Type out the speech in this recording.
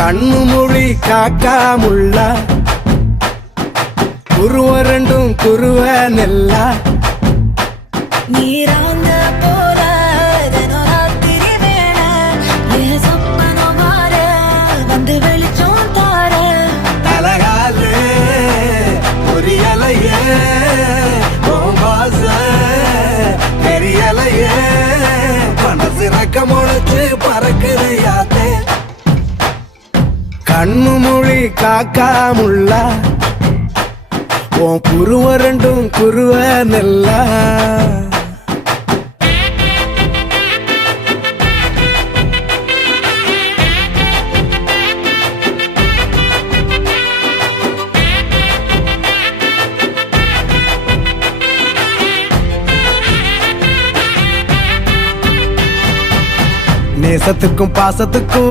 கண்ணு மொழி காக்காமுள்ள குருவ ரெண்டும் குருவ நெல்லா நீராங்க போல தினராத்திரி வேண என் சொப்பனம் மாற வந்து வெளிச்சம் தார தலகாலே புரியலையே பாச தெரியலையே மனசு ரக்க முளைச்சு பறக்குதையாத்தே கண்ணு மொழி காக்காமுள்ள உன் குருவ ரெண்டும் குருவ நெல்லா நேசத்துக்கும் பாசத்துக்கும்